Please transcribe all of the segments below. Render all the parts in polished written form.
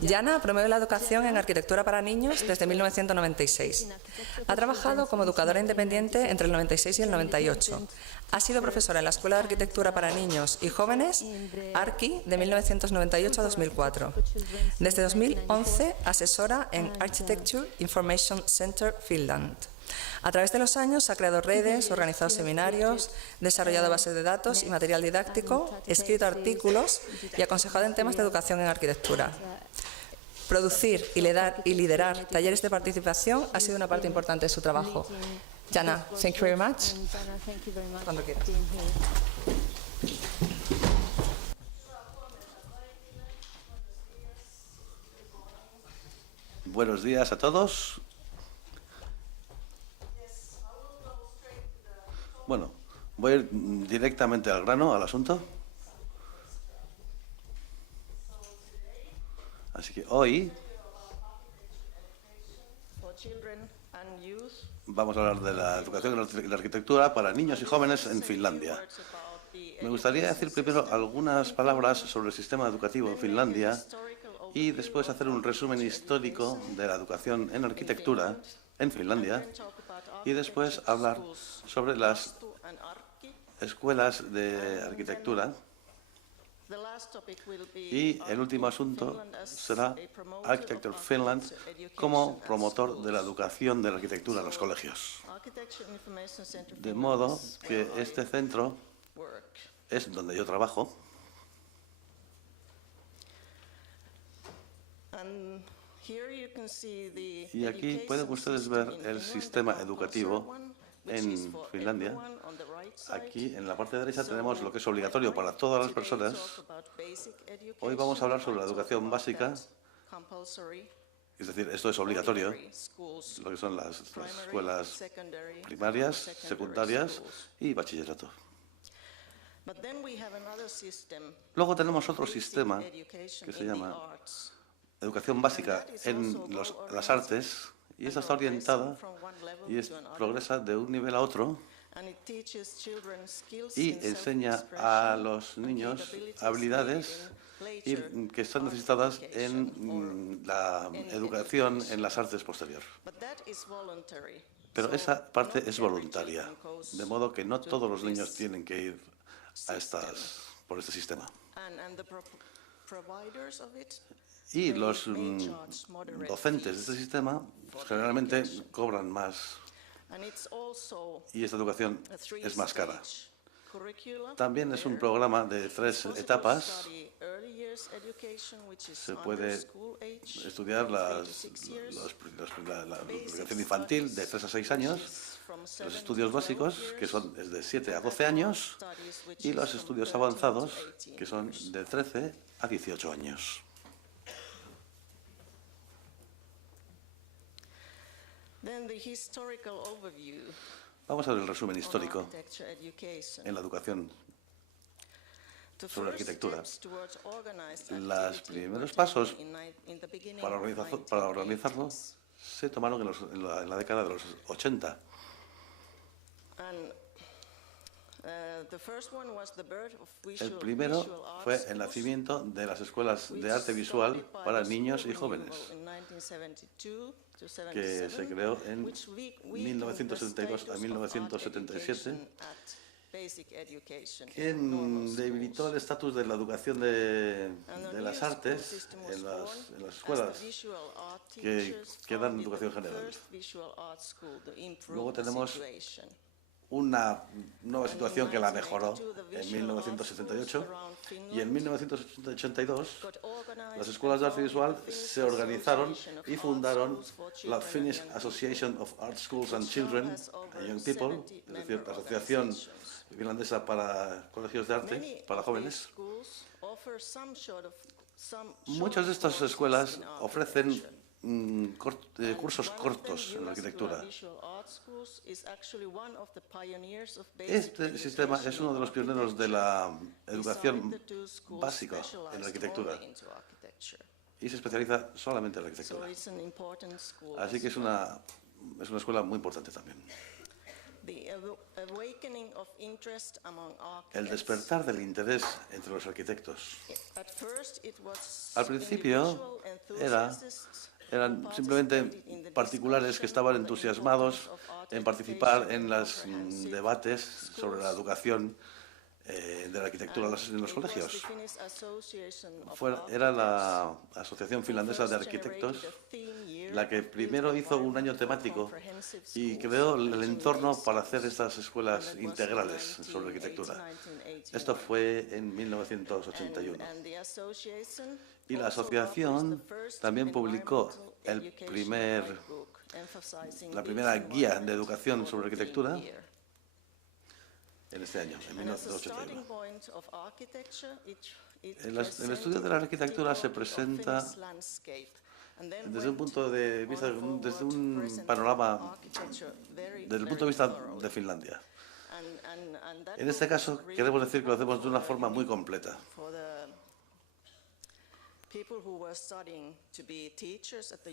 Jana promueve la educación en arquitectura para niños desde 1996. Ha trabajado como educadora independiente entre el 96 y el 98. Ha sido profesora en la Escuela de Arquitectura para Niños y Jóvenes, ARKI, de 1998 a 2004. Desde 2011, asesora en Architecture Information Center Finland. A través de los años ha creado redes, organizado seminarios, desarrollado bases de datos y material didáctico, escrito artículos y aconsejado en temas de educación en arquitectura. Producir y liderar talleres de participación ha sido una parte importante de su trabajo. Jana, thank you very much. Cuando quieras. Buenos días a todos. Bueno, voy a ir directamente al grano, al asunto. Así que hoy vamos a hablar de la educación y la arquitectura para niños y jóvenes en Finlandia. Me gustaría decir primero algunas palabras sobre el sistema educativo en Finlandia y después hacer un resumen histórico de la educación en arquitectura en Finlandia y después hablar sobre las escuelas de arquitectura. Y el último asunto será Architecture Finland como promotor de la educación de la arquitectura en los colegios. De modo que este centro es donde yo trabajo. Y aquí pueden ustedes ver el sistema educativo en Finlandia. Aquí en la parte derecha tenemos lo que es obligatorio para todas las personas. Hoy vamos a hablar sobre la educación básica, es decir, esto es obligatorio, lo que son las escuelas primarias, secundarias y bachillerato. Luego tenemos otro sistema que se llama educación básica en las artes, y esta está orientada y progresa de un nivel a otro y enseña a los niños habilidades que están necesitadas en la educación en las artes posterior. Pero esa parte es voluntaria, de modo que no todos los niños tienen que ir por este sistema. Y los docentes de este sistema generalmente cobran más y esta educación es más cara. También es un programa de 3 etapas. Se puede estudiar la educación infantil de 3 a 6 años, los estudios básicos, que son desde 7 a 12 años, y los estudios avanzados, que son de 13 a 18 años. Vamos a ver el resumen histórico en la educación sobre la arquitectura. Los primeros pasos para organizarlo se tomaron en la década de los 80. El primero fue el nacimiento de las escuelas de arte visual para niños y jóvenes, que se creó en 1972 a 1977, quien debilitó el estatus de la educación de las artes en las escuelas que dan educación general. Luego tenemos una nueva situación que la mejoró en 1978 y en 1982 las escuelas de arte visual se organizaron y fundaron la Finnish Association of Art Schools and Children and Young People, es decir, la Asociación Finlandesa para Colegios de Arte para Jóvenes. Muchas de estas escuelas ofrecen cursos cortos en la arquitectura. Este sistema es uno de los pioneros de la educación básica en la arquitectura y se especializa solamente en la arquitectura. Así que es una escuela muy importante también. el despertar del interés entre los arquitectos. Al principio eran simplemente particulares que estaban entusiasmados en participar en los debates sobre la educación de la arquitectura en los colegios. Era la Asociación Finlandesa de Arquitectos la que primero hizo un año temático y creó el entorno para hacer estas escuelas integrales sobre arquitectura. Esto fue en 1981. Y la asociación también publicó la primera guía de educación sobre arquitectura en este año, en 1981. El estudio de la arquitectura se presenta desde un punto de vista, desde un panorama, desde el punto de vista de Finlandia. En este caso, queremos decir que lo hacemos de una forma muy completa.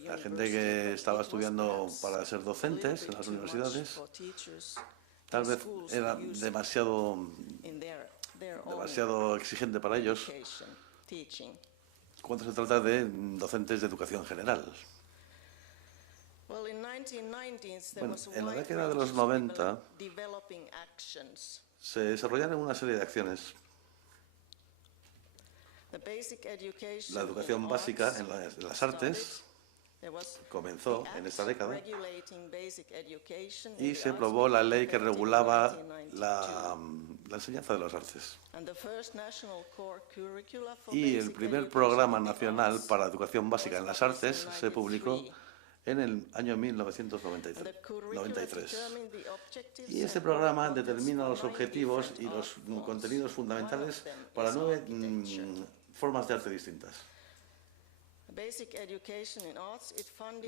La gente que estaba estudiando para ser docentes en las universidades tal vez era demasiado exigente para ellos cuando se trata de docentes de educación general. Bueno, en la década de los 90 se desarrollaron una serie de acciones. La educación básica en las artes comenzó en esta década y se aprobó la ley que regulaba la enseñanza de las artes. Y el primer programa nacional para educación básica en las artes se publicó en el año 1993. Y este programa determina los objetivos y los contenidos fundamentales para 9 formas de arte distintas.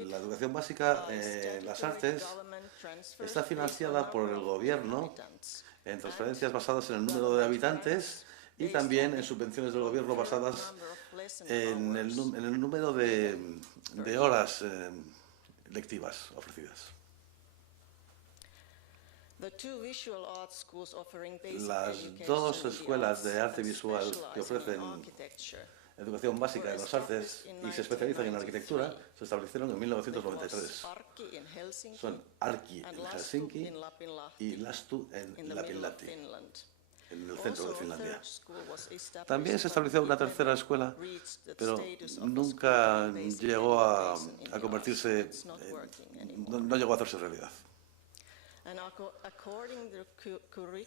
La educación básica en las artes está financiada por el gobierno en transferencias basadas en el número de habitantes y también en subvenciones del gobierno basadas en el número de horas lectivas ofrecidas. Las dos escuelas de arte visual que ofrecen educación básica en las artes y se especializan en arquitectura se establecieron en 1993. Son Arki en Helsinki y Lastu en Lapinlahti, en el centro de Finlandia. También se estableció una tercera escuela, pero nunca llegó a convertirse, no llegó a hacerse realidad.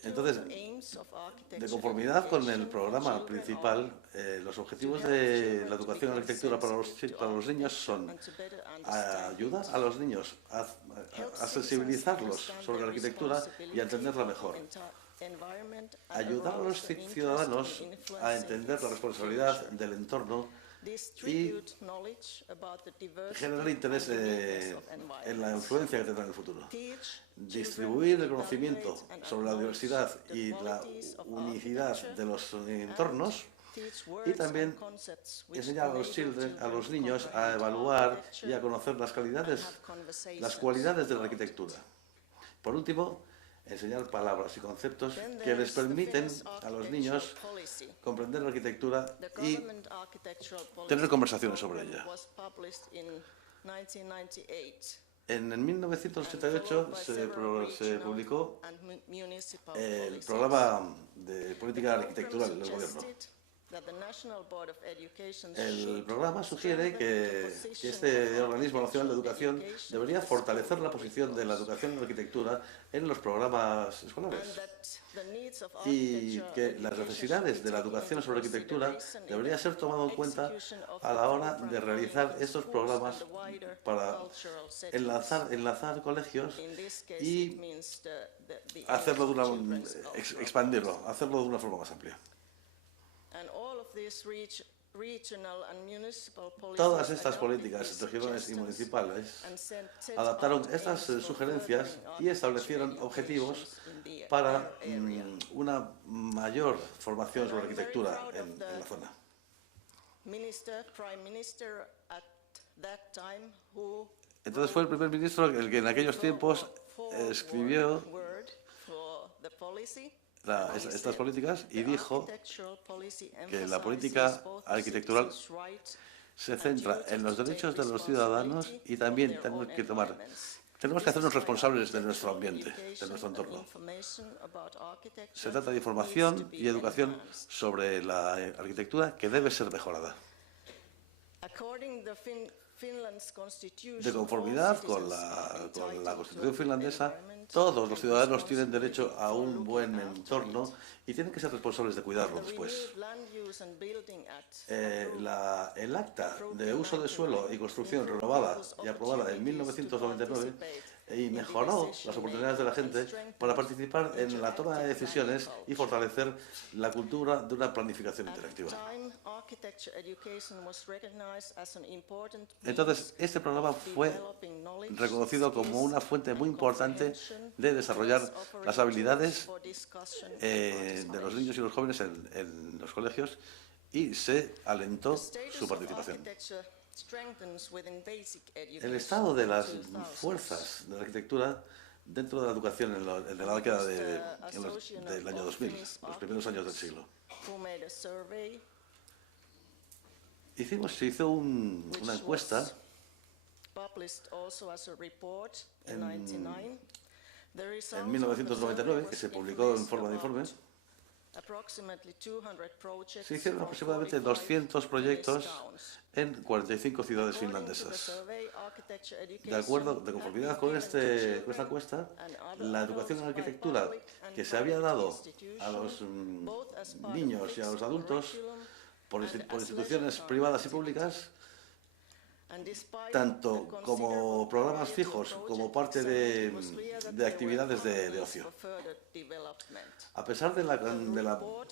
Entonces, de conformidad con el programa principal, los objetivos de la educación en arquitectura para los niños son ayudar a los niños a sensibilizarlos sobre la arquitectura y a entenderla mejor. Ayudar a los ciudadanos a entender la responsabilidad del entorno y generar interés en la influencia que tendrá en el futuro. Distribuir el conocimiento sobre la diversidad y la unicidad de los entornos y también enseñar a los niños a evaluar y a conocer las cualidades de la arquitectura. Por último, enseñar palabras y conceptos que les permiten a los niños comprender la arquitectura y tener conversaciones sobre ella. En 1988 se publicó el programa de política arquitectural del gobierno. El programa sugiere que este organismo nacional de educación debería fortalecer la posición de la educación en la arquitectura en los programas escolares y que las necesidades de la educación sobre arquitectura debería ser tomado en cuenta a la hora de realizar estos programas para enlazar colegios y expandirlo, hacerlo de una forma más amplia. Todas estas políticas regionales y municipales adaptaron estas sugerencias y establecieron objetivos para una mayor formación sobre arquitectura en la zona. Entonces fue el primer ministro el que en aquellos tiempos escribió estas políticas y dijo que la política arquitectural se centra en los derechos de los ciudadanos y también tenemos que hacernos responsables de nuestro ambiente, de nuestro entorno. Se trata de información y educación sobre la arquitectura que debe ser mejorada. De conformidad con la Constitución finlandesa, todos los ciudadanos tienen derecho a un buen entorno y tienen que ser responsables de cuidarlo después. El Acta de Uso de Suelo y Construcción renovada y aprobada en 1999 y mejoró las oportunidades de la gente para participar en la toma de decisiones y fortalecer la cultura de una planificación interactiva. Entonces, este programa fue reconocido como una fuente muy importante de desarrollar las habilidades de los niños y los jóvenes en los colegios y se alentó su participación. El estado de las fuerzas de la arquitectura dentro de la educación en la década del año 2000, los primeros años del siglo. Se hizo una encuesta en 1999 que se publicó en forma de informe. Se hicieron aproximadamente 200 proyectos en 45 ciudades finlandesas. De conformidad con esta encuesta, la educación en arquitectura que se había dado a los niños y a los adultos por instituciones privadas y públicas, tanto como programas fijos como parte de actividades de ocio. A pesar de la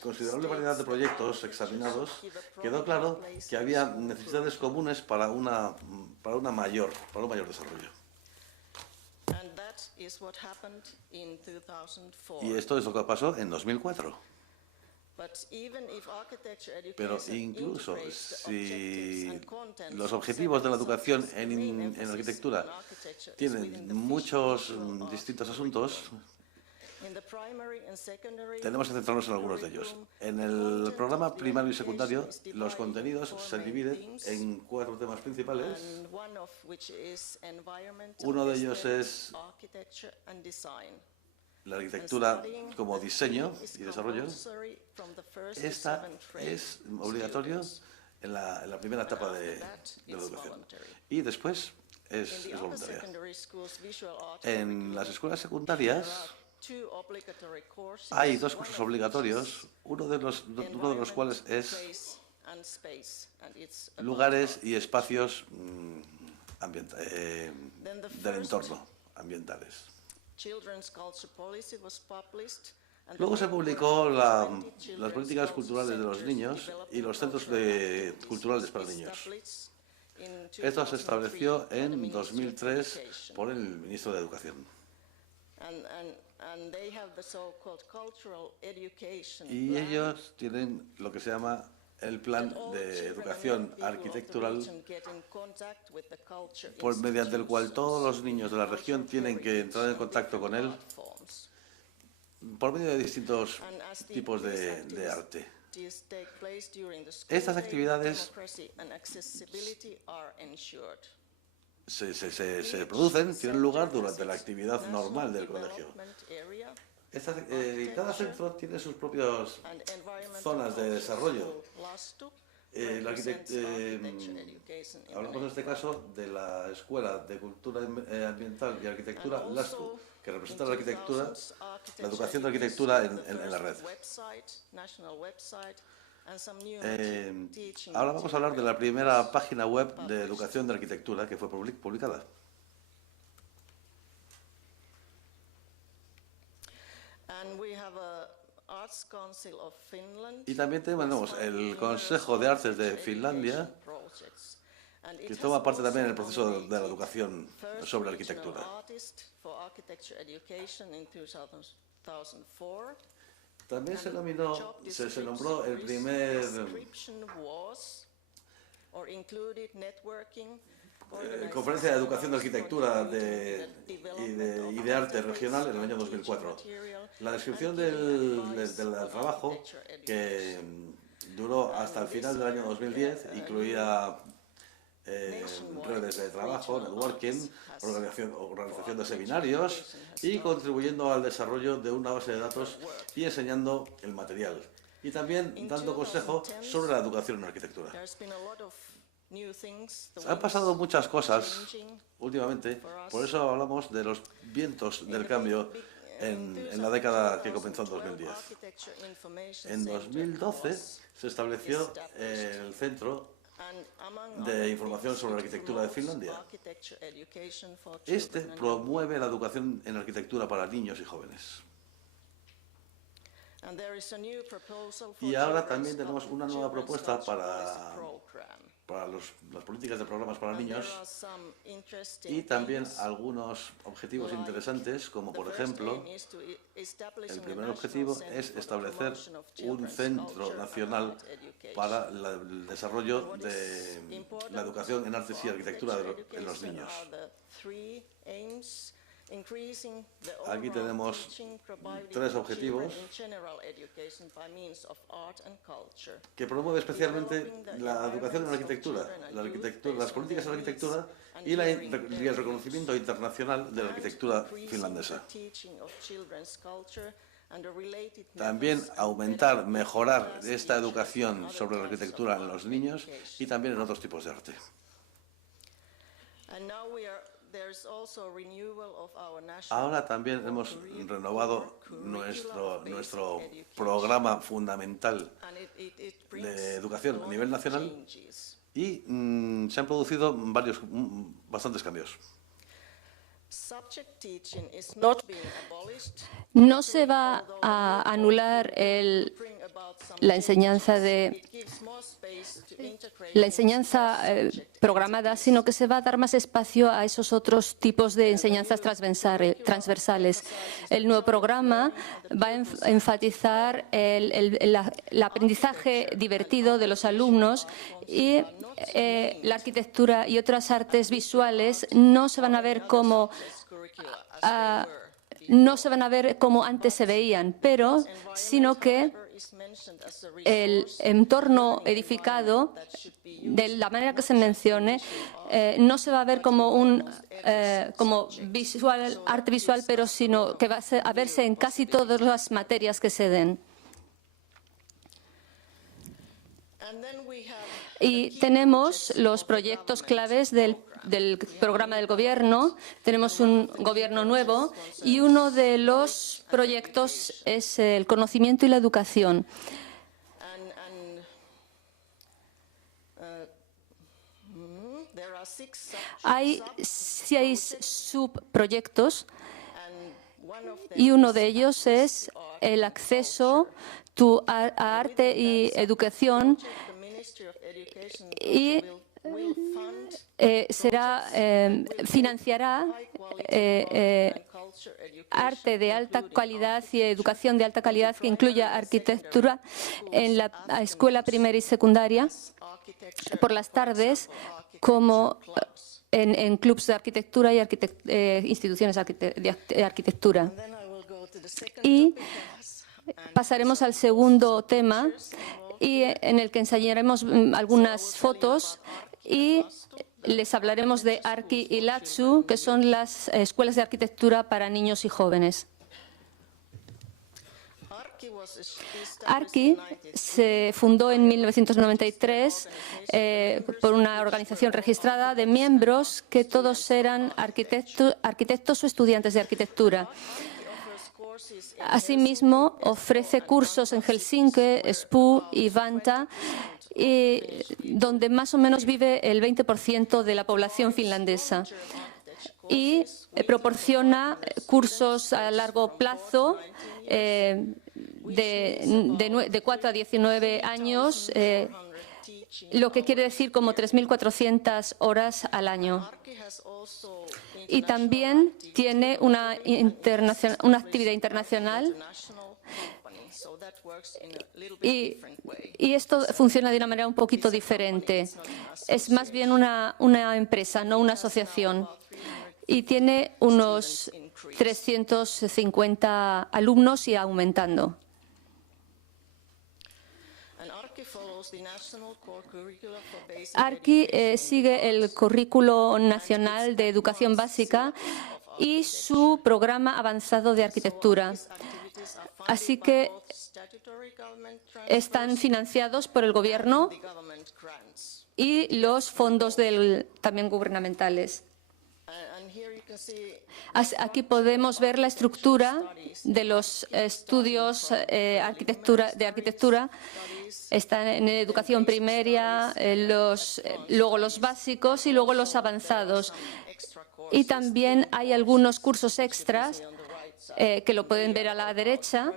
considerable variedad de proyectos examinados, quedó claro que había necesidades comunes para un mayor desarrollo. Y esto es lo que pasó en 2004. Pero incluso si los objetivos de la educación en arquitectura tienen muchos distintos asuntos, tenemos que centrarnos en algunos de ellos. En el programa primario y secundario, los contenidos se dividen en 4 temas principales. Uno de ellos es la arquitectura como diseño y desarrollo. Esta es obligatorio en la primera etapa de la educación y después es voluntaria. En las escuelas secundarias hay 2 cursos obligatorios, uno de los cuales es lugares y espacios del entorno ambientales. Luego se publicó las políticas culturales de los niños y los centros culturales para niños. Esto se estableció en 2003 por el ministro de Educación. Y ellos tienen lo que se llama el plan de educación arquitectural, mediante el cual todos los niños de la región tienen que entrar en contacto con él por medio de distintos tipos de arte. Estas actividades se producen, tienen lugar durante la actividad normal del colegio. Cada centro tiene sus propias zonas de desarrollo. Hablamos en este caso de la Escuela de Cultura Ambiental y Arquitectura, LASTU, que representa la educación de arquitectura en la red. Ahora vamos a hablar de la primera página web de educación de arquitectura que fue publicada. Y también tenemos el Consejo de Artes de Finlandia, que toma parte también en el proceso de la educación sobre arquitectura. También se nombró el primer Conferencia de Educación de Arquitectura y de Arte Regional en el año 2004. La descripción del trabajo, que duró hasta el final del año 2010, incluía redes de trabajo, networking, organización de seminarios y contribuyendo al desarrollo de una base de datos y enseñando el material. Y también dando consejo sobre la educación en arquitectura. Han pasado muchas cosas últimamente, por eso hablamos de los vientos del cambio en la década que comenzó en 2010. En 2012 se estableció el Centro de Información sobre la Arquitectura de Finlandia. Este promueve la educación en arquitectura para niños y jóvenes. Y ahora también tenemos una nueva propuesta para las políticas de programas para niños y también algunos objetivos interesantes, como por ejemplo, el primer objetivo es establecer un centro nacional para el desarrollo de la educación en artes y arquitectura en los niños. Aquí tenemos 3 objetivos que promueve especialmente la educación en arquitectura, las políticas en arquitectura y el reconocimiento internacional de la arquitectura finlandesa. También aumentar, mejorar esta educación sobre la arquitectura en los niños y también en otros tipos de arte. Ahora también hemos renovado nuestro programa fundamental de educación a nivel nacional y se han producido bastantes cambios. No se va a anular la enseñanza programada, sino que se va a dar más espacio a esos otros tipos de enseñanzas transversales. El nuevo programa va a enfatizar el aprendizaje divertido de los alumnos y la arquitectura y otras artes visuales no se van a ver como antes se veían, sino que el entorno edificado, de la manera que se mencione, no se va a ver como arte visual, pero sino que va a verse en casi todas las materias que se den. Y tenemos los proyectos claves del programa del gobierno. Tenemos un gobierno nuevo y uno de los proyectos es el conocimiento y la educación. Hay 6 subproyectos y uno de ellos es el acceso a arte y educación y financiará arte de alta calidad y educación de alta calidad que incluya arquitectura en la escuela primaria y secundaria por las tardes, como en clubes de arquitectura y instituciones de arquitectura. Y pasaremos al segundo tema, y en el que enseñaremos algunas fotos y les hablaremos de Arki y Latsu, que son las escuelas de arquitectura para niños y jóvenes. Arki se fundó en 1993 por una organización registrada de miembros que todos eran arquitectos o estudiantes de arquitectura. Asimismo, ofrece cursos en Helsinki, Espoo y Vantaa, donde más o menos vive el 20% de la población finlandesa. Y proporciona cursos a largo plazo de 4 a 19 años, lo que quiere decir como 3.400 horas al año. Y también tiene una actividad internacional Y esto funciona de una manera un poquito diferente. Es más bien una empresa, no una asociación. Y tiene unos 350 alumnos y aumentando. ARKI sigue el currículo nacional de educación básica y su programa avanzado de arquitectura. Así que están financiados por el gobierno y los fondos también gubernamentales. Aquí podemos ver la estructura de los estudios de arquitectura. Están en educación primaria, luego los básicos y luego los avanzados. Y también hay algunos cursos extras que lo pueden ver a la derecha.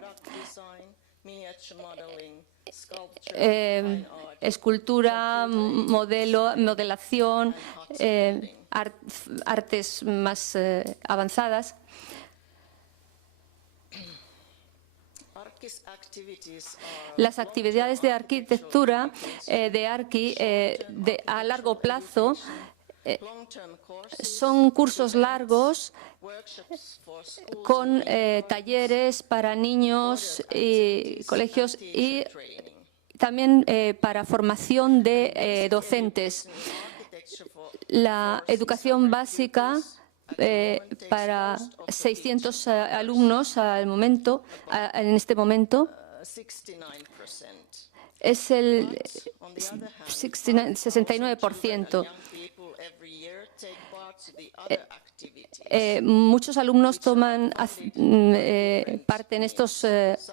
Escultura, modelación, artes más avanzadas. Las actividades de arquitectura de ARKI a largo plazo son cursos largos con talleres para niños y colegios y también para formación de docentes. La educación básica para 600 alumnos en este momento es el 69%. Muchos alumnos toman parte en estas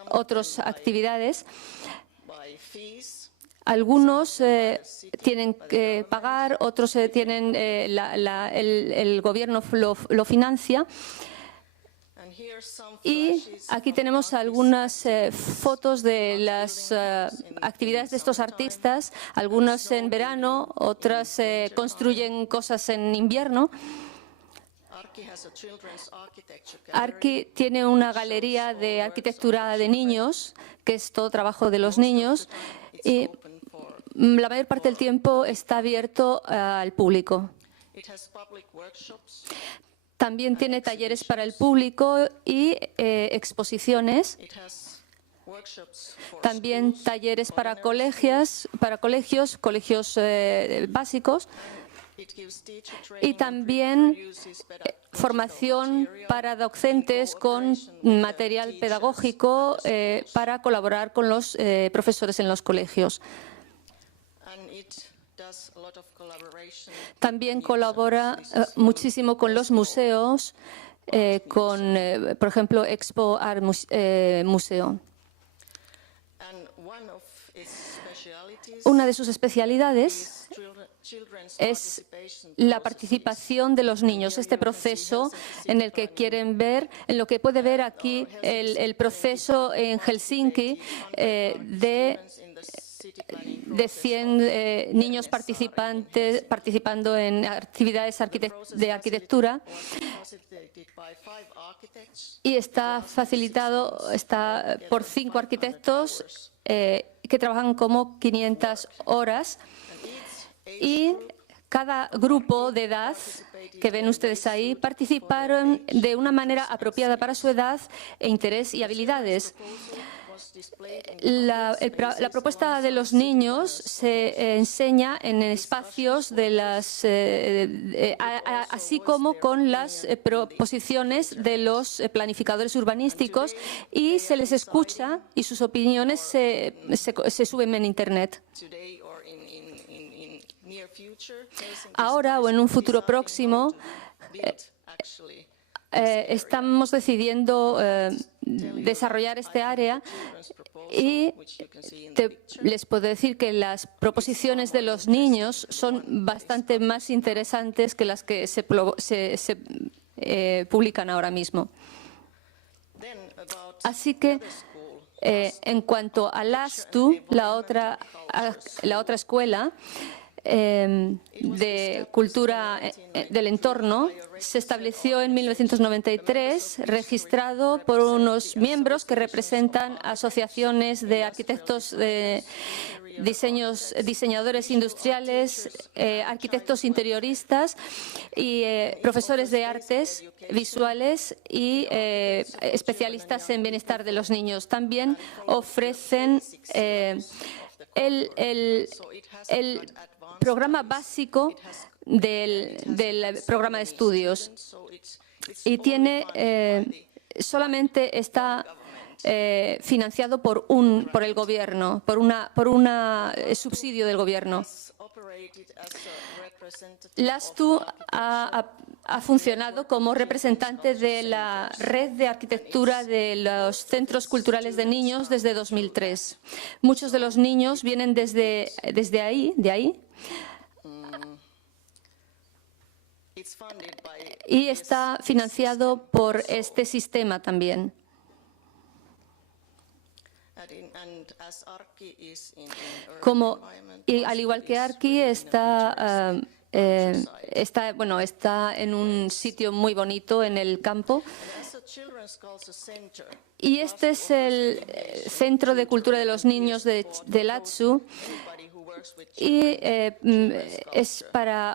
otras actividades. Algunos tienen que pagar, otros tienen el gobierno lo financia. Y aquí tenemos algunas fotos de las actividades de estos artistas, algunas en verano, otras construyen cosas en invierno. ARKI tiene una galería de arquitectura de niños, que es todo trabajo de los niños, y la mayor parte del tiempo está abierto al público. También tiene talleres para el público y exposiciones. También talleres para colegios básicos. Y también formación para docentes con material pedagógico para colaborar con los profesores en los colegios. También colabora muchísimo con los museos, por ejemplo, Expo Art Museo. Una de sus especialidades es la participación de los niños, este proceso en el que quieren ver, en lo que puede ver aquí el proceso en Helsinki de 100 niños participando en actividades de arquitectura, y está facilitado por 5 arquitectos que trabajan como 500 horas, y cada grupo de edad que ven ustedes ahí participaron de una manera apropiada para su edad e interés y habilidades. La propuesta de los niños se enseña en espacios así como con las proposiciones de los planificadores urbanísticos, y se les escucha y sus opiniones se suben en Internet. Ahora o en un futuro próximo estamos decidiendo desarrollar este área, y les puedo decir que las proposiciones de los niños son bastante más interesantes que las que se publican ahora mismo. Así que en cuanto a LASTU, la otra escuela, de cultura del entorno se estableció en 1993, registrado por unos miembros que representan asociaciones de arquitectos, diseñadores industriales, arquitectos interioristas y profesores de artes visuales y especialistas en bienestar de los niños. También ofrecen el programa básico del programa de estudios y solamente está financiado por el gobierno, por un subsidio del gobierno. LASTU ha funcionado como representante de la red de arquitectura de los centros culturales de niños desde 2003. Muchos de los niños vienen de ahí, y está financiado por este sistema también. Al igual que Arki, está en un sitio muy bonito en el campo. Y este es el Centro de Cultura de los Niños de LASTU. Y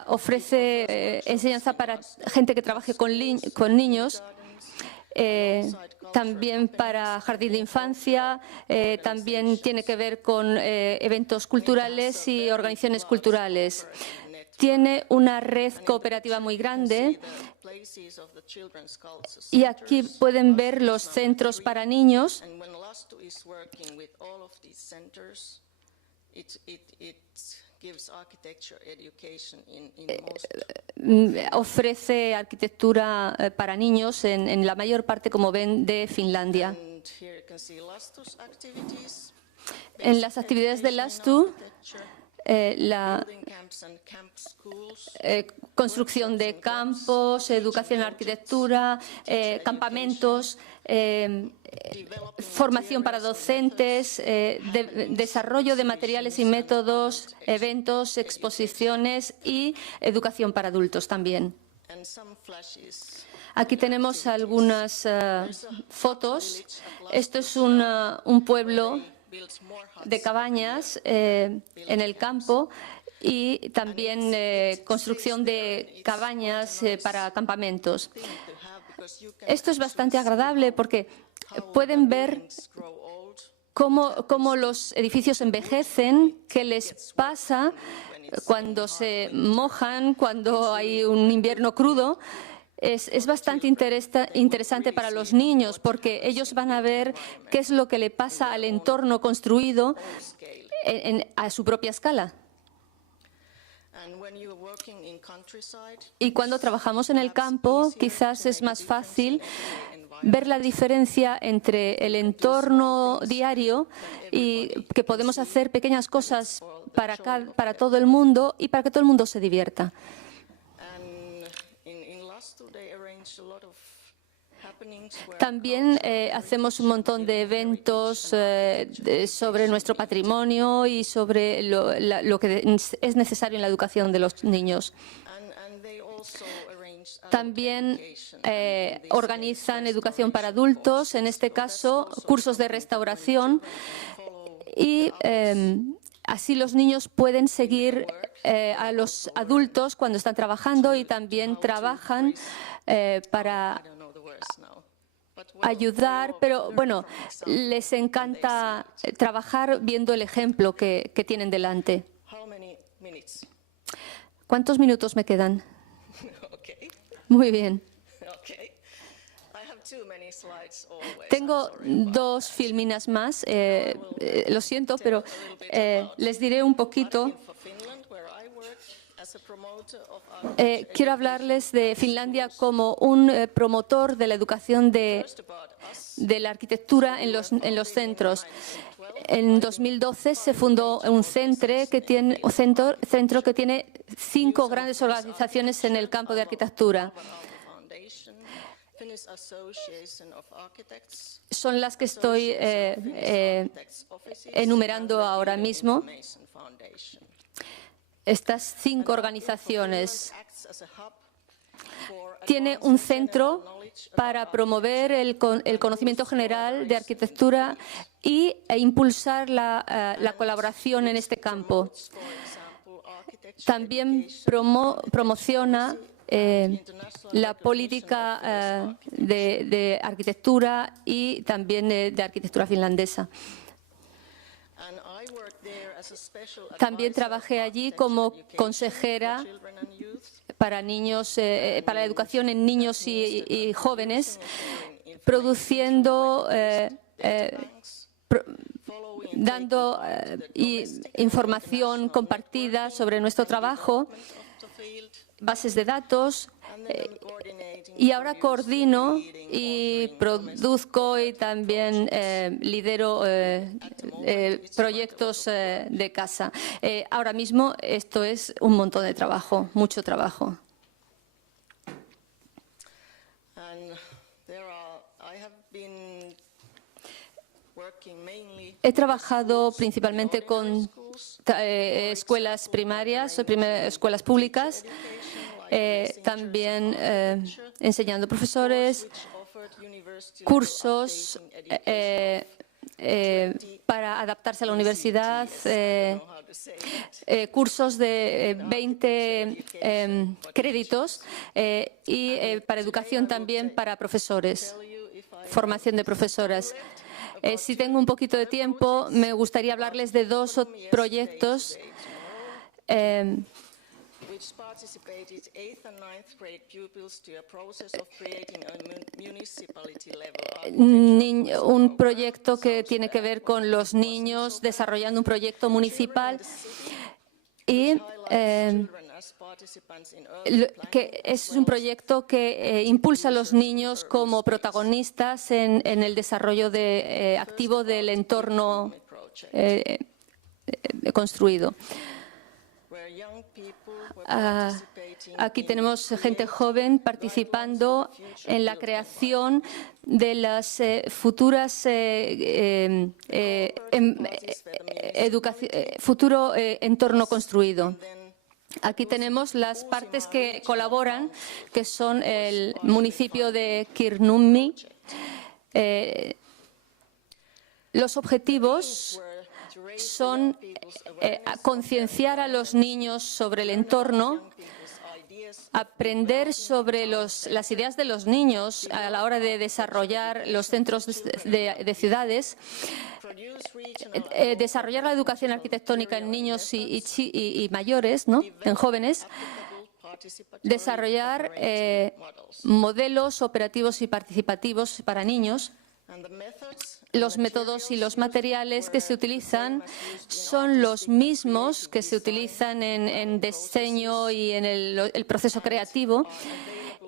ofrece enseñanza para gente que trabaje con niños. También para jardín de infancia, también tiene que ver con eventos culturales y organizaciones culturales. Tiene una red cooperativa muy grande y aquí pueden ver los centros para niños. Ofrece arquitectura para niños en la mayor parte, como ven, de Finlandia. En las actividades de LASTU, la construcción de campos, educación en arquitectura, campamentos, formación para docentes, desarrollo de materiales y métodos, eventos, exposiciones y educación para adultos también. Aquí tenemos algunas fotos. Esto es un pueblo de cabañas en el campo y también construcción de cabañas para campamentos. Esto es bastante agradable porque pueden ver cómo los edificios envejecen, qué les pasa cuando se mojan, cuando hay un invierno crudo. Es bastante interesante para los niños porque ellos van a ver qué es lo que le pasa al entorno construido a su propia escala. Y cuando trabajamos en el campo, quizás es más fácil ver la diferencia entre el entorno diario y que podemos hacer pequeñas cosas para todo el mundo y para que todo el mundo se divierta. También hacemos un montón de eventos sobre nuestro patrimonio y sobre lo que es necesario en la educación de los niños. También organizan educación para adultos, en este caso cursos de restauración, y así los niños pueden seguir a los adultos cuando están trabajando y también trabajan para ayudar, pero bueno, les encanta trabajar viendo el ejemplo que tienen delante. ¿Cuántos minutos me quedan? Muy bien. Tengo 2 filminas más, lo siento, pero les diré un poquito. Quiero hablarles de Finlandia como un promotor de la educación de la arquitectura en los centros. En 2012 se fundó un centro que tiene 5 grandes organizaciones en el campo de arquitectura. Son las que estoy enumerando ahora mismo. estas 5 organizaciones. Tiene un centro para promover el conocimiento general de arquitectura e impulsar la colaboración en este campo. También promociona la política de arquitectura y también de arquitectura finlandesa. También trabajé allí como consejera para niños, para la educación en niños y jóvenes, produciendo, dando información compartida sobre nuestro trabajo, bases de datos, y ahora coordino y produzco y también lidero proyectos de casa. Ahora mismo esto es un montón de trabajo, mucho trabajo. He trabajado principalmente con escuelas primarias, escuelas públicas, también enseñando profesores, cursos para adaptarse a la universidad, cursos de 20 créditos y para educación también para profesores, formación de profesoras. Si tengo un poquito de tiempo, me gustaría hablarles de 2 proyectos un proyecto que tiene que ver con los niños desarrollando un proyecto municipal y que es un proyecto que impulsa a los niños como protagonistas en el desarrollo activo del entorno construido. Aquí tenemos gente joven participando en la creación de las futuras futuro entorno construido. Aquí tenemos las partes que colaboran, que son el municipio de Kirnummi. Los objetivos son concienciar a los niños sobre el entorno, aprender sobre las ideas de los niños a la hora de desarrollar los centros de ciudades, desarrollar la educación arquitectónica en niños y mayores, ¿no?, en jóvenes, desarrollar modelos operativos y participativos para niños. Los métodos y los materiales que se utilizan son los mismos que se utilizan en diseño y en el proceso creativo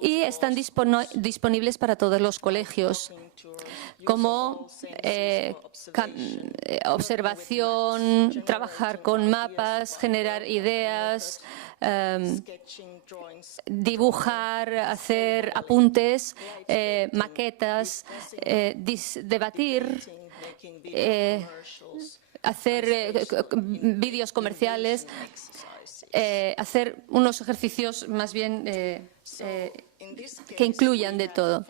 y están disponibles para todos los colegios, como observación, trabajar con mapas, generar ideas, dibujar, hacer apuntes, maquetas, debatir, hacer vídeos comerciales, hacer unos ejercicios más bien que incluyan de todo.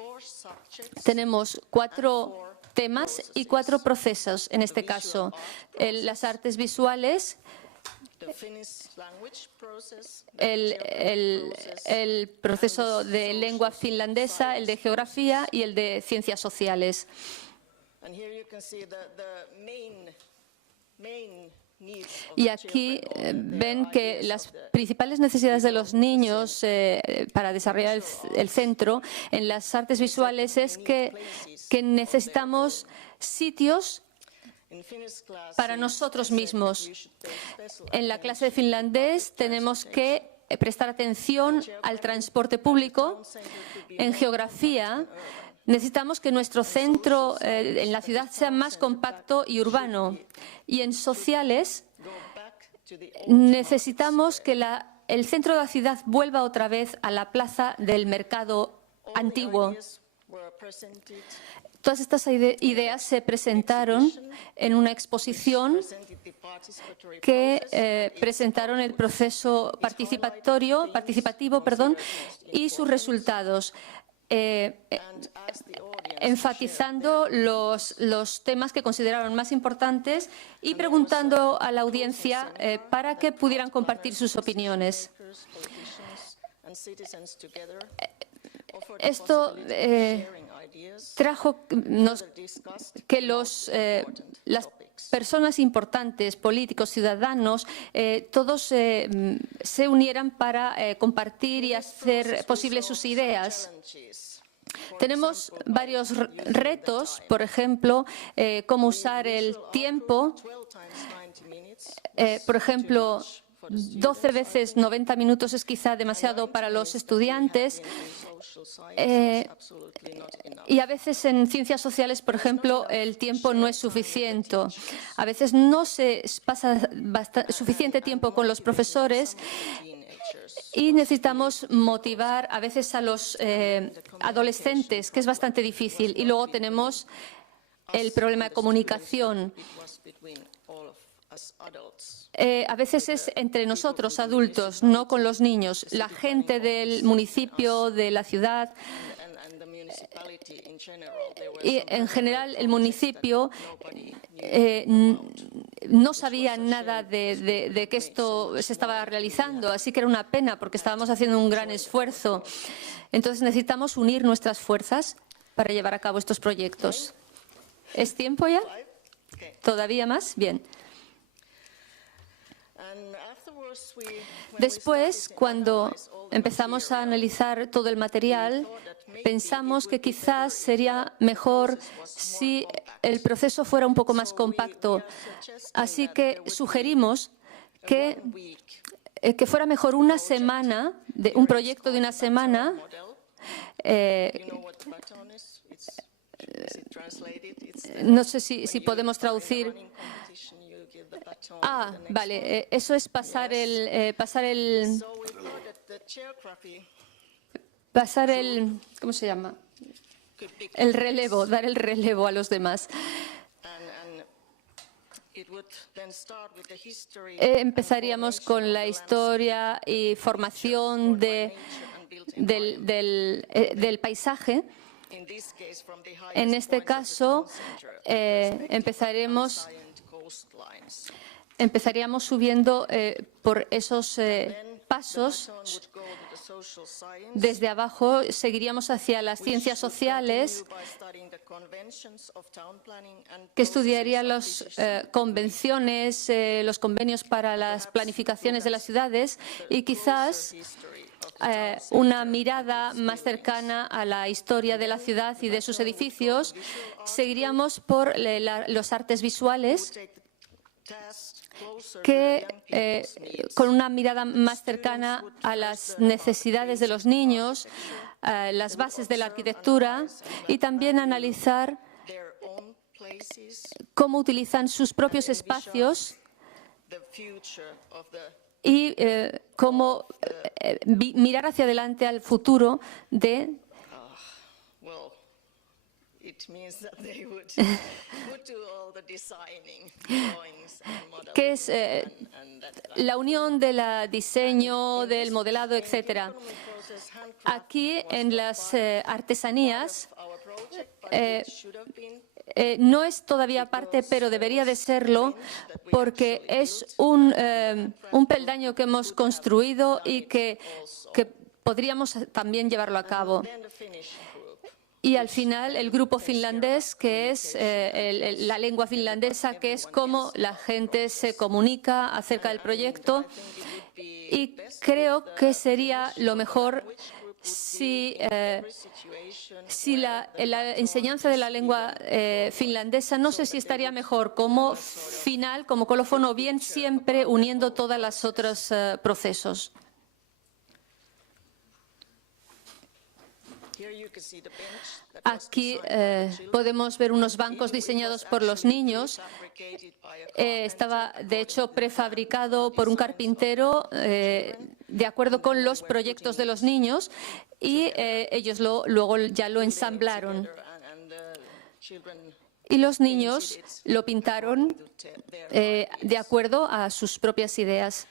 Tenemos 4 temas y 4 procesos en este caso. Las artes visuales, el proceso de lengua finlandesa, el de geografía y el de ciencias sociales. Y aquí ven que las principales necesidades de los niños para desarrollar el centro en las artes visuales es que necesitamos sitios para nosotros mismos. En la clase de finlandés tenemos que prestar atención al transporte público. En geografía necesitamos que nuestro centro en la ciudad sea más compacto y urbano. Y en sociales necesitamos que el centro de la ciudad vuelva otra vez a la plaza del mercado antiguo. Todas estas ideas se presentaron en una exposición que presentaron el proceso participativo, y sus resultados, enfatizando los temas que consideraron más importantes y preguntando a la audiencia para que pudieran compartir sus opiniones. Esto trajo que las personas importantes, políticos, ciudadanos, todos se unieran para compartir y hacer posibles sus ideas. Tenemos varios retos, por ejemplo, cómo usar el tiempo. Por ejemplo, 12 veces 90 minutos es quizá demasiado para los estudiantes. Y a veces en ciencias sociales, por ejemplo, el tiempo no es suficiente. A veces no se pasa suficiente tiempo con los profesores y necesitamos motivar a veces a los adolescentes, que es bastante difícil. Y luego tenemos el problema de comunicación. A veces es entre nosotros, adultos, no con los niños. La gente del municipio, de la ciudad y en general el municipio no sabía nada de que esto se estaba realizando, así que era una pena porque estábamos haciendo un gran esfuerzo. Entonces necesitamos unir nuestras fuerzas para llevar a cabo estos proyectos. ¿Es tiempo ya? ¿Todavía más? Bien. Después, cuando empezamos a analizar todo el material, pensamos que quizás sería mejor si el proceso fuera un poco más compacto. Así que sugerimos que fuera mejor una semana, un proyecto de una semana. No sé si podemos traducir. Vale. Eso es pasar el ¿cómo se llama? El relevo, dar el relevo a los demás. Empezaríamos con la historia y formación del paisaje. En este caso, empezaríamos subiendo por esos pasos. Desde abajo seguiríamos hacia las ciencias sociales, que estudiaría las convenciones, los convenios para las planificaciones de las ciudades y quizás una mirada más cercana a la historia de la ciudad y de sus edificios. Seguiríamos por los artes visuales, que con una mirada más cercana a las necesidades de los niños, las bases de la arquitectura y también analizar cómo utilizan sus propios espacios y cómo mirar hacia adelante al futuro de que es la unión del diseño, del modelado, etc. Aquí en las artesanías no es todavía parte, pero debería de serlo, porque es un peldaño que hemos construido y que podríamos también llevarlo a cabo. Y al final el grupo finlandés, que es la lengua finlandesa, que es cómo la gente se comunica acerca del proyecto. Y creo que sería lo mejor si la enseñanza de la lengua finlandesa, no sé si estaría mejor como final, como colofón, o bien siempre uniendo todos los otros procesos. Aquí podemos ver unos bancos diseñados por los niños. Estaba, de hecho, prefabricado por un carpintero de acuerdo con los proyectos de los niños y ellos luego ya lo ensamblaron. y los niños lo pintaron de acuerdo a sus propias ideas.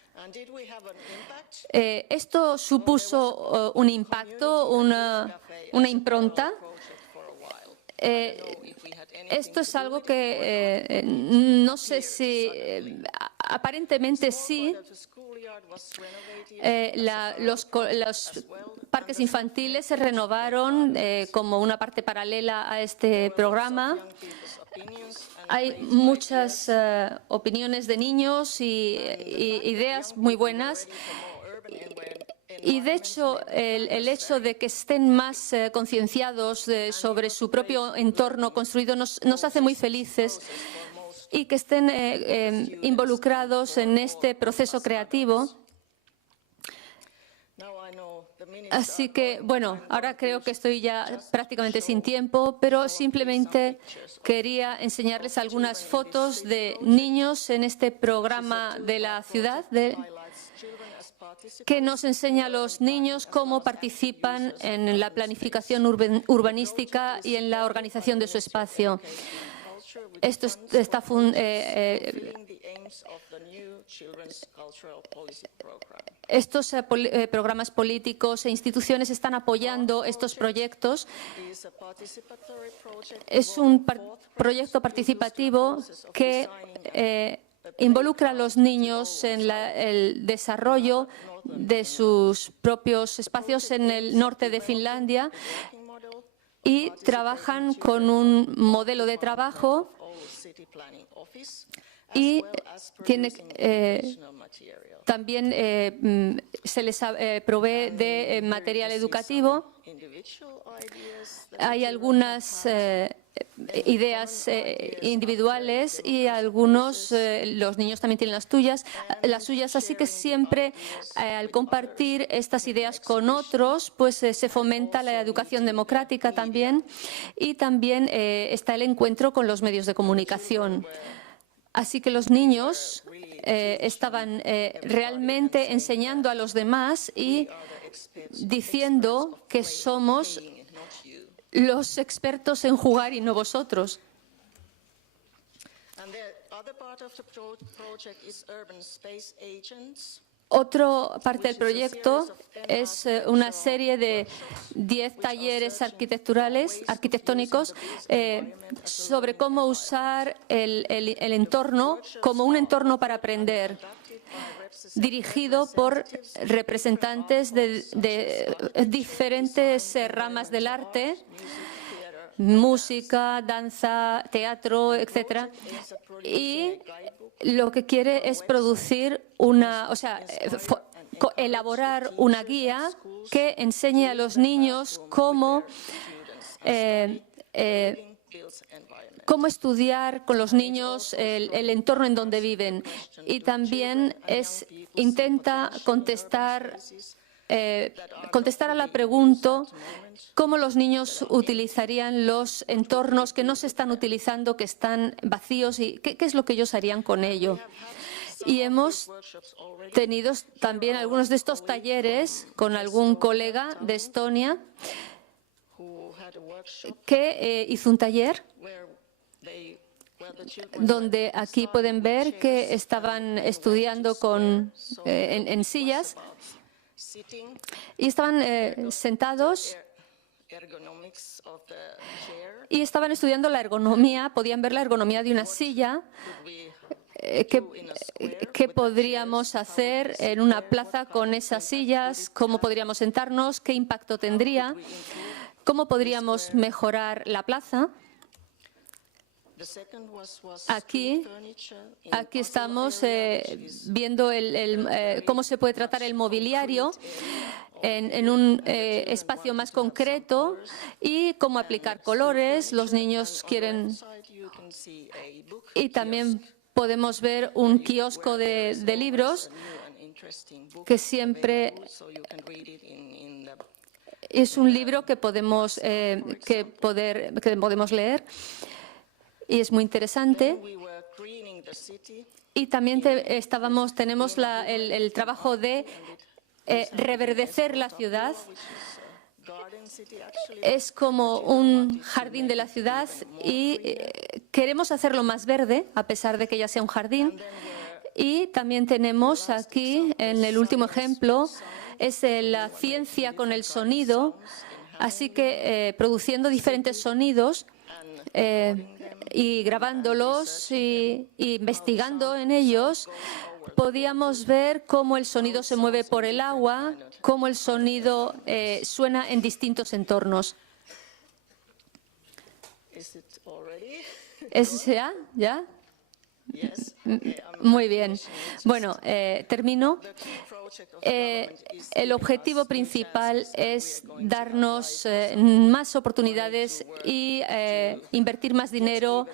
Esto supuso un impacto, una impronta. Esto es algo que no sé si aparentemente sí. Los parques infantiles se renovaron como una parte paralela a este programa. Hay muchas opiniones de niños y ideas muy buenas. Y de hecho, el hecho de que estén más concienciados sobre su propio entorno construido nos hace muy felices, y que estén involucrados en este proceso creativo. Así que, bueno, ahora creo que estoy ya prácticamente sin tiempo, pero simplemente quería enseñarles algunas fotos de niños en este programa de la ciudad, que nos enseña a los niños cómo participan en la planificación urbanística y en la organización de su espacio. Estos programas políticos e instituciones están apoyando estos proyectos. Es un proyecto participativo que involucra a los niños en el desarrollo de sus propios espacios en el norte de Finlandia, y trabajan con un modelo de trabajo y también se les provee de material educativo. Hay algunas ideas individuales y los niños también tienen las suyas, así que siempre al compartir estas ideas con otros, pues se fomenta la educación democrática también, y también está el encuentro con los medios de comunicación. Así que los niños estaban realmente enseñando a los demás y diciendo que somos los expertos en jugar y no vosotros. Otra parte del proyecto es una serie de 10 talleres arquitectónicos sobre cómo usar el entorno como un entorno para aprender, dirigido por representantes de diferentes ramas del arte: música, danza, teatro, etc. Y lo que quiere es producir elaborar una guía que enseñe a los niños cómo estudiar con los niños el entorno en donde viven, y también intenta contestar a la pregunta cómo los niños utilizarían los entornos que no se están utilizando, que están vacíos, y qué es lo que ellos harían con ello. Y hemos tenido también algunos de estos talleres con algún colega de Estonia que hizo un taller donde aquí pueden ver que estaban estudiando en sillas, y estaban sentados y estaban estudiando la ergonomía. Podían ver la ergonomía de una silla. ¿Qué podríamos hacer en una plaza con esas sillas? ¿Cómo podríamos sentarnos? ¿Qué impacto tendría? ¿Cómo podríamos mejorar la plaza? Aquí estamos viendo cómo se puede tratar el mobiliario en un espacio más concreto, y cómo aplicar colores. Los niños quieren. Y también podemos ver un kiosco de libros que siempre es un libro que podemos leer, y es muy interesante. Y también tenemos el trabajo de reverdecer la ciudad. es como un jardín de la ciudad y queremos hacerlo más verde, a pesar de que ya sea un jardín. Y también tenemos aquí, en el último ejemplo, es la ciencia con el sonido, así que produciendo diferentes sonidos y grabándolos y investigando en ellos, podíamos ver cómo el sonido se mueve por el agua, cómo el sonido suena en distintos entornos. ¿Es ya? ¿Ya? Muy bien. Bueno, termino. El objetivo principal es darnos más oportunidades y invertir más dinero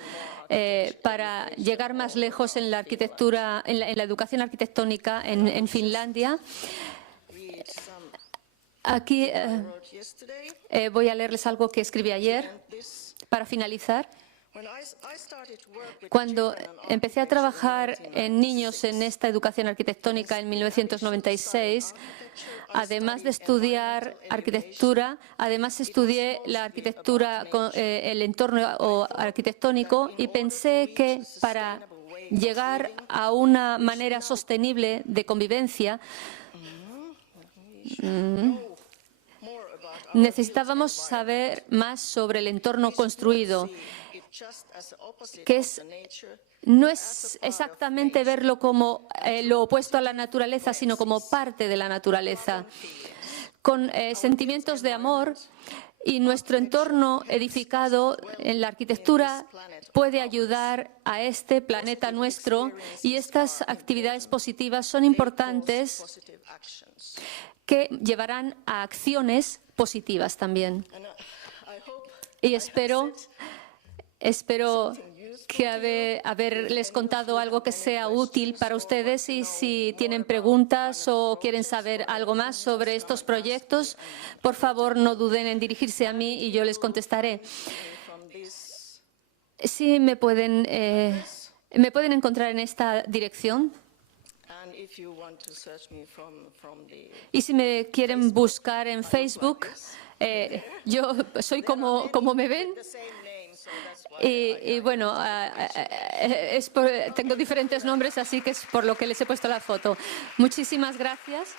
para llegar más lejos en la arquitectura, en la educación arquitectónica en Finlandia. Aquí voy a leerles algo que escribí ayer para finalizar. Cuando empecé a trabajar en niños en esta educación arquitectónica en 1996, además de estudiar arquitectura, además estudié la arquitectura, el entorno arquitectónico, y pensé que para llegar a una manera sostenible de convivencia, necesitábamos saber más sobre el entorno construido, que no es exactamente verlo como lo opuesto a la naturaleza, sino como parte de la naturaleza, con sentimientos de amor. Y nuestro entorno edificado en la arquitectura puede ayudar a este planeta nuestro, y estas actividades positivas son importantes que llevarán a acciones positivas también. Y espero que haberles contado algo que sea útil para ustedes, y si tienen preguntas o quieren saber algo más sobre estos proyectos, por favor no duden en dirigirse a mí y yo les contestaré. Sí, me pueden encontrar en esta dirección. Y si me quieren buscar en Facebook, yo soy como me ven. Y bueno, tengo diferentes nombres, así que es por lo que les he puesto la foto. Muchísimas gracias.